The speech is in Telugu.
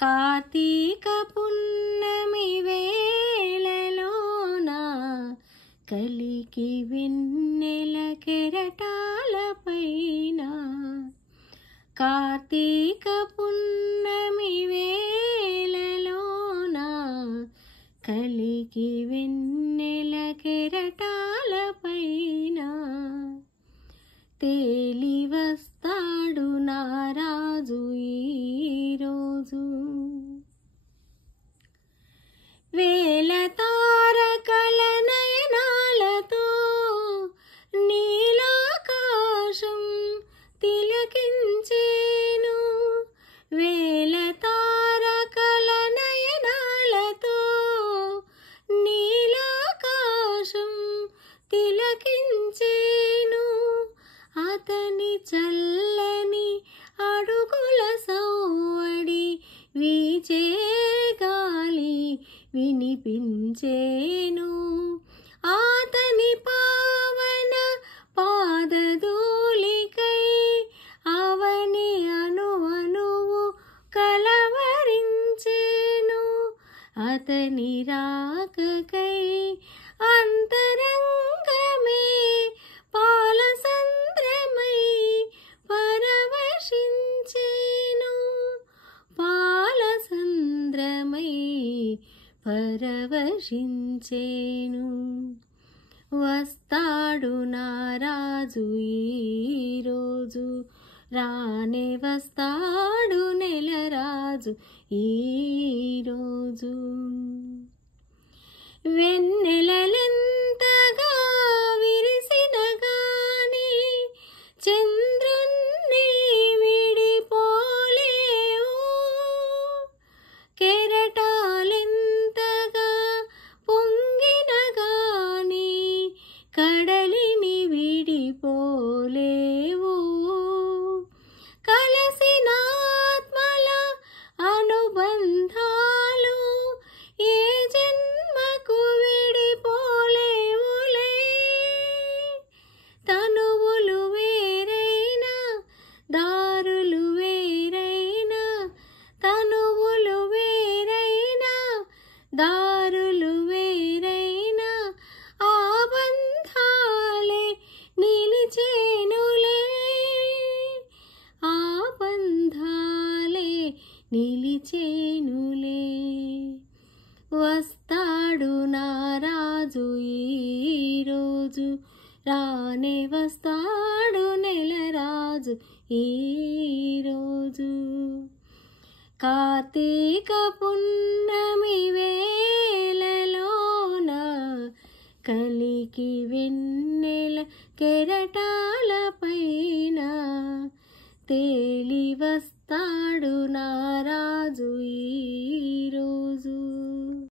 కార్తీక పున్నమి వేళలోన కలికి వెన్నెల కెరటాలపైన కార్తీక పున్నమి వేళలోన కలికి వెన్నెల కెరటాలపైన తేలి వస్తాడు నారాజు ఈరోజు. వేల తారకల నయనాలతో నీలాకాశం తిలకించేను. వేల తారకల నయనాలతో నీలాకాశం తిలకించేను. అతని చల్లని అడుగుల సవ్వడి వీచే గాలి వినిపించేను. అతని పావన పాదధూళికై అవని అణువణువు కలవరించేను. అతని రాకకై అంతరంగమే పాలసంద్రమై పరవశించేను. పాలసంద్రమై పరవశించేను. వస్తాడు నారాజు ఈరోజు, రానే వస్తాడు నెలరాజు ఈరోజు. వెన్నెలలెంతగా విరిసిన గాని చంద్రుణ్ణి విడిపోలేవు. కెరటాలెంతగా పొంగిన గాని కడలిని విడిపోలేవు. కలసిన ఆత్మల అనుబంధాలు ఏ జన్మకు విడిపోలేవులే. తనువులు వేరైనా దారులు వేరైనా, తనువులు వేరైనా దారులు వేరైనా ఆ బంధాలే నిలిచేనులే. ఆ బంధాలే నిలిచేనులే. వస్తాడు నారాజు ఈరోజు, రానే వస్తాడు నెలరాజు ఈరోజు. కార్తీక పున్నమి వేళలోన కలికి వెన్నెల కెరటాలపైన